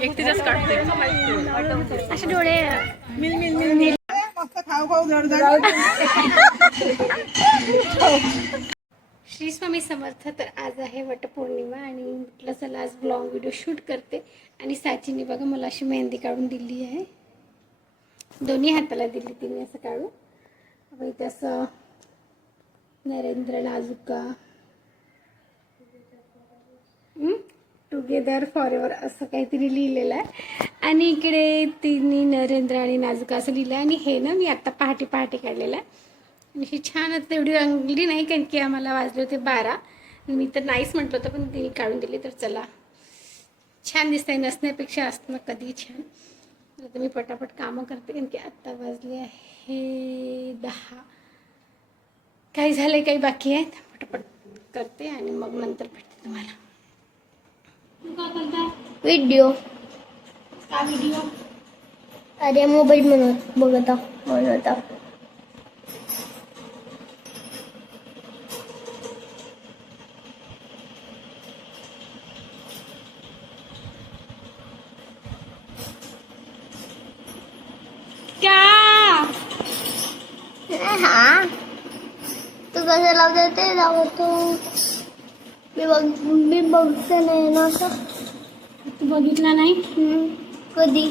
एकटीच काढते असे डोळे मिल मिल मिल मिल मस्त खाऊ खाऊ जड जड. श्री स्वामी समर्थ. तर आज आहे वटपौर्णिमा आणि म्हटलं चला आज ब्लॉग व्हिडिओ शूट करते. आणि साचीने बघा मला अशी मेहंदी काढून दिली आहे, दोन्ही हाताला दिली तिने असं काढून. अब इथे असं नरेंद्र नाजुका टुगेदर फॉरएव्हर असं काहीतरी लिहिलेलं आहे. आणि इकडे तिने नरेंद्र आणि नाजुका असं लिहिलं आहे. आणि हे ना मी आत्ता पहाटे काढलेलं आहे. आणि ही छान आता एवढी रंगली नाही कारण की आम्हाला वाजले होते 12. मी तर नाहीच म्हटलं होतं पण तिने काढून दिली. तर चला छान दिसतंय, नसण्यापेक्षा असणं कधी छान. आता मी पटापट कामं करते कारण की आत्ता वाजले आहे 10. काही झालंय काही बाकी आहे, पटापट करते आणि मग नंतर भेटते तुम्हाला. व्हिडिओ का व्हिडिओ? अरे मोबाईल म्हणून बघता. हा तू कसं लावते ते लावतो. मी बघते नाही ना असं. तू बघितला नाही? कधी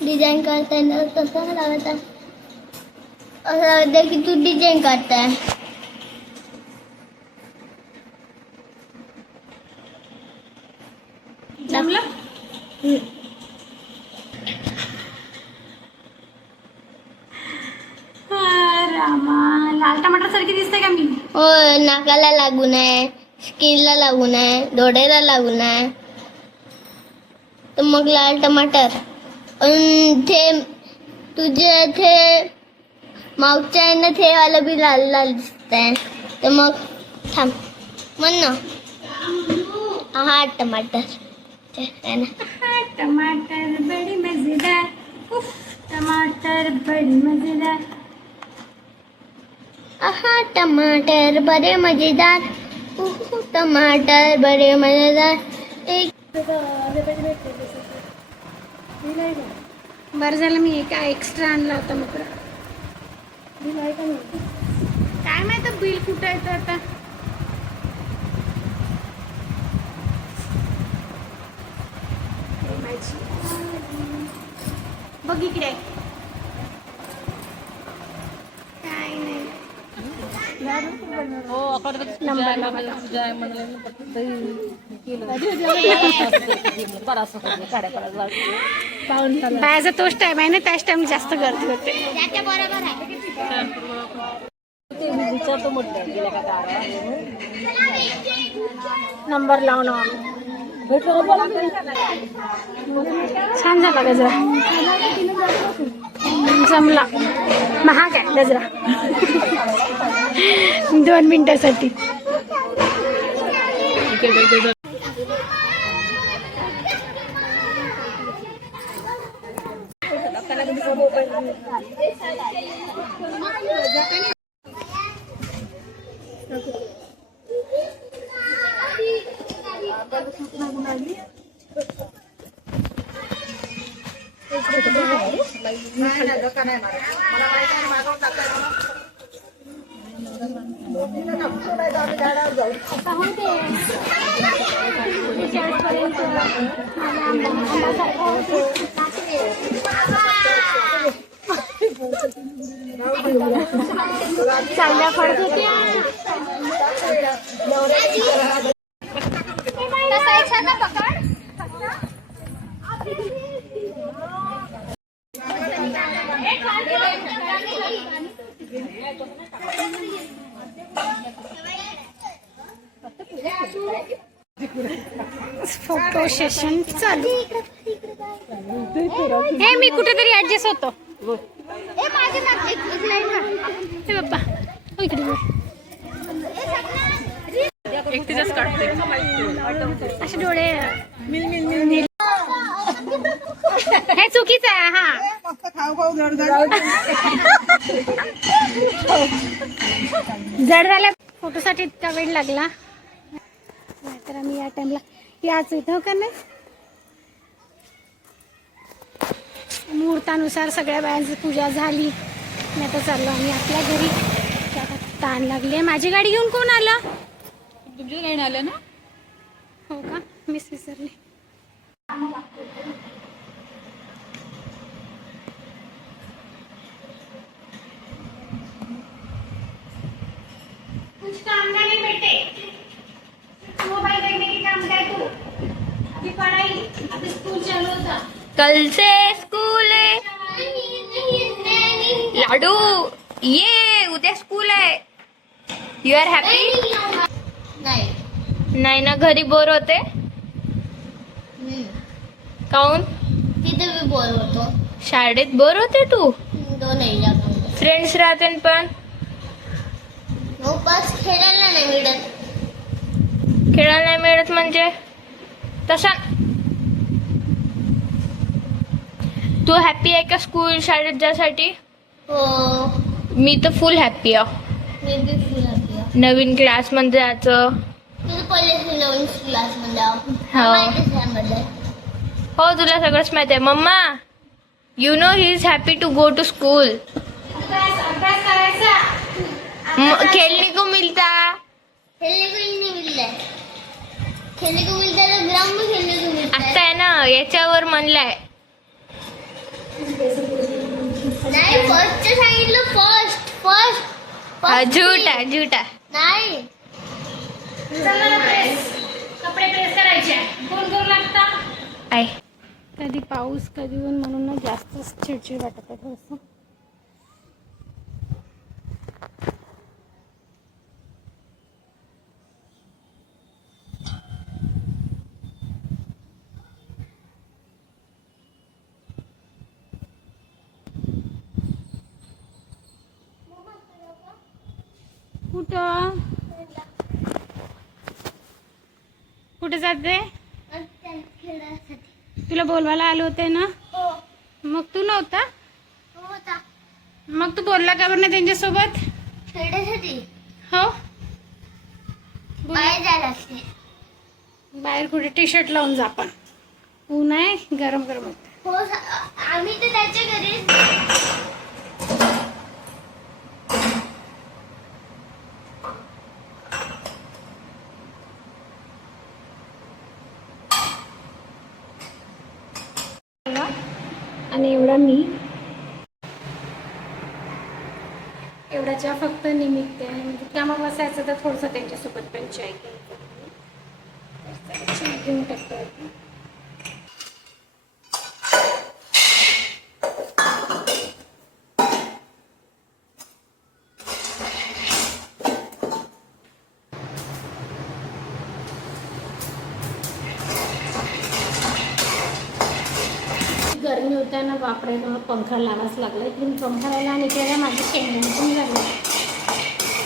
डिझाईन करताय ना तसं लावत आहे. असं वाटतं की तू डिझाईन काढताय. जमलं? लाल टमाटर सारखी दिसते का मी? हो, नाकाला लागून आहे, स्किनला लागून आहे, डोळ्याला लागून आहे. तर मग लाल टमाटर. ते तुझे ते मागच्या आहे ना ते वाला बी लाल लाल दिसत आहे. तर मग थांब म्हण ना. हा टमाटर टमाटर बड़ी मजेदार. टमाटर बड़ी मजेदार. आहा टमाटर बड़े मजेदार. टमाटर बड़े मजेदार. बरं झालं मी एका एक्स्ट्रा आणला होता मित्र. काय माहिती बिल कुठं येतं आता. बघ इकडे काय नाही. बायाचा तोच टाइम आहे ना, त्याच टाइम जास्त गर्दी होते. नंबर लावून छान झाला गजरा. जमला. महाग आहे गजरा 2 मिनिटासाठी. चांगल्या पडत होत्या. फोटो सेशन चालू. हे मी कुठेतरी ऍडजस्ट होतो. हे बाप्पा इकडे एकटीच काढते असे डोळे मिल मिल मिल मिल. हे चुकीचं आहे. हा मस्त खाऊ खाऊ जड झाल्या. फोटोसाठी इतका वेळ लागला, नाहीतर आम्ही या टाइमला याच इथं का नाही. मुहूर्तानुसार सगळ्या बायांची पूजा झाली. मी आता चाललो आम्ही आपल्या घरी. आता ताण लागले. माझी गाडी घेऊन कोण आलं? तुमच्या गाडीने आलं ना? हो का, मीच विसरले. कुछ काम का नहीं बेटे, मोबाइल देखने की काम कर तू. अभी पढ़ाई, अभी स्कूल चालू होता. कल से स्कूल है. लाडू ये उद्या स्कूल आहे. You are happy? नाही ना, घरी बोर होते. काऊन? तिथे मी बोर होतो. शाळेत बोर होते तू? तो नाही लागला. फ्रेंड्स राहते पण बस खेळायला नाही मिळत. खेळायला नाही मिळत म्हणजे तसा. तू हॅपी आहे का स्कूल शाळेत जासाठी? हो, मी तर फुल हॅपी आहे. मी बी फुल हॅपी आहे. नवीन क्लास मध्ये जायचं. तुझं पहिले नवीन क्लास मध्ये हो. हो, तुला सगळंच माहिती आहे. Mama, you know he is happy to go to school. अभ्यास करायचा. खेलने को मिलता. खेलने को ही नहीं मिलता है. खेलने को मिलता है तो ग्राउंड में खेलने को मिलता आता आहे ना, याच्यावर म्हणलाय. नाही, फर्स्ट सांगितलं. फर्स्ट झूटा झूटा. नाही. चला प्रेस, कपडे प्रेस करायचे. कोण करू लागता? आहे. कधी पाऊस कधी ऊन म्हणून ना जास्तच चिडचिड वाटत आहे थोडंसं. कुठं कुठे जाते? खेळासाठी. तुला बोलवायला आले होते ना, हो, मग तू नव्हता? होता. मग तू बोलला का बरं नाही त्यांच्यासोबत? खेळासाठी हो, बाहेर जायला असते. बाहेर कुठे टी शर्ट लावून जा. पण ऊन आहे, गरम गरम होतं. हो, आम्ही तर त्याच्या घरी. आणि एवढ्याच्या फक्त निमित्त आहे. म्हणजे कामात बसायचं तर थोडंसं त्यांच्यासोबत पण चाय घ्यायचं. चाय घेऊन टाकतो. गरमी होत्या ना, बापरे, मला पंखा लावाच लागला. इकडून पंखा लावला आणि इकडे माझी शेंगणी पण लागली.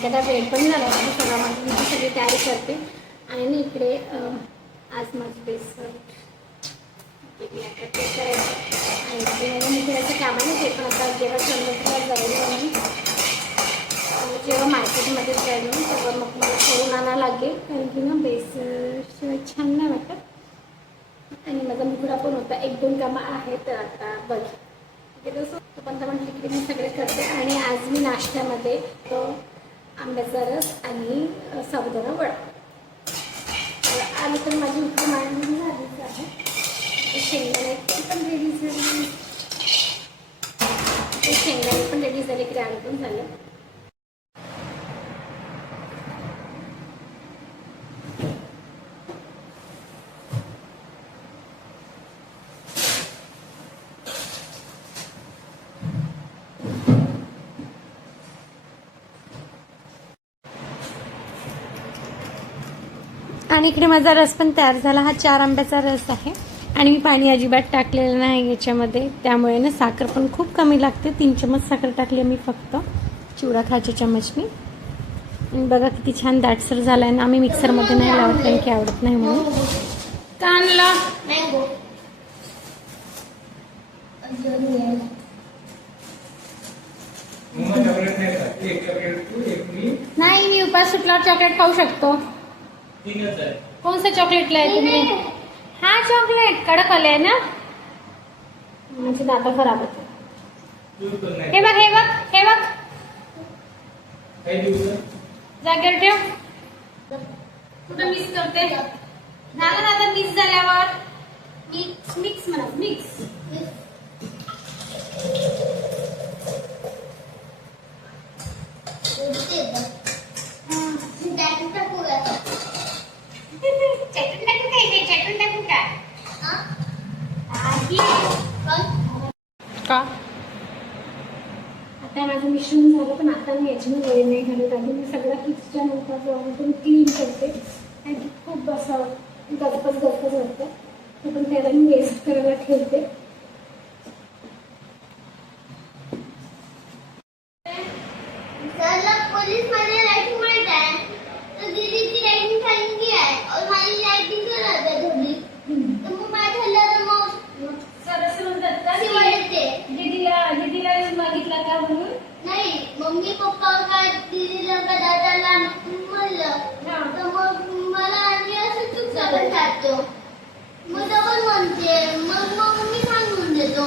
त्याला वेळ पण झाला. सगळं माझी मी सगळी तयारी करते. आणि मी इकडे आज माझं बेसन आणि मी करायचं काम आहे ते. पण आता जेव्हा चंद्रपूरला जाईल आणि जेव्हा मार्केटमध्ये जाईल तेव्हा मग मला करून आणावं लागेल. कारण की ना बेसनशिवाय छान नाही वाटत. आणि माझा मुकुडा पण होता. 1-2 कामं आहेत तर आता बघ तसं पण म्हटलं की मी सगळे करते. आणि आज मी नाश्त्यामध्ये आंब्याचा रस आणि साबुदाणा वडा. आणि तर माझी उकळी मांडणी झालीच आहे. शेंगदाणे पण रेडी झाली. शेंगदाणे पण रेडी झाले की राणी पण झालं. आणि इकडे माझा रस पण तयार झाला. हा 4 आंब्याचा रस आहे. आणि मी पाणी अजिबात टाकलेलं नाही याच्यामध्ये. त्यामुळे ना साखर पण खूप कमी लागते. 3 चम्मच साखर टाकली मी फक्त, चिवडा खायच्या चम्मचनी. आणि बघा किती छान दाटसर झाला आहे ना. आम्ही मिक्सरमध्ये नाही लावत कारण की आवडत नाही म्हणून. का आणलं? मँगो. नाही, मी उपास सुटल्यावर चॉकलेट खाऊ शकतो. कौन सा चॉकलेट लाए तुम्ही? हा चॉकलेट कडक आले आहे ना. माझे दात खराब होते. हे बघ हे बघ हे बघ, जागेवर ठेव. कुठं मिक्स करते? झालं ना आता मिक्स झाल्यावर मिक्स मिक्स म्हणा मिक्स. चटणी टाकू का? चटून टाकू काय ते? चटून टाकू का? आधी. का? आता माझं मिश्रण झालं, पण आता मी याच्यामध्ये वेळ नाही घालत. आधी मी सगळं किचन होतं क्लीन करते आणि खूप असं गजबज होतं, ते पण त्याला मी वेस्ट करायला ठेवते. सरला पोलीस मध्ये रायटिंग माहित आहे, तर दीदीची रायटिंग चांगली आहे और माझी रायटिंग खराब आहे थोडी. तर मग काय झालं तर मग सरस म्हणतात का शिवायचे दीदीला मागितला का म्हणून? नाही, मम्मी पप्पा का दीदीला का दादाला म्हणलं तर मग मला आणि असं चूक करत जातो. मग डबल म्हणते, मग मी सांगून देतो.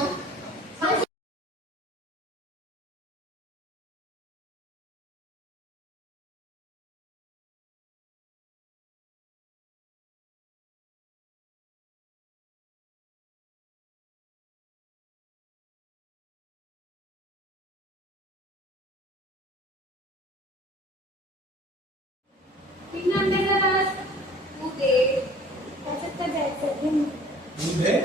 तीन अंड्याचा रस, दूध आहे, त्याच्यात काय द्यायचं? दूध है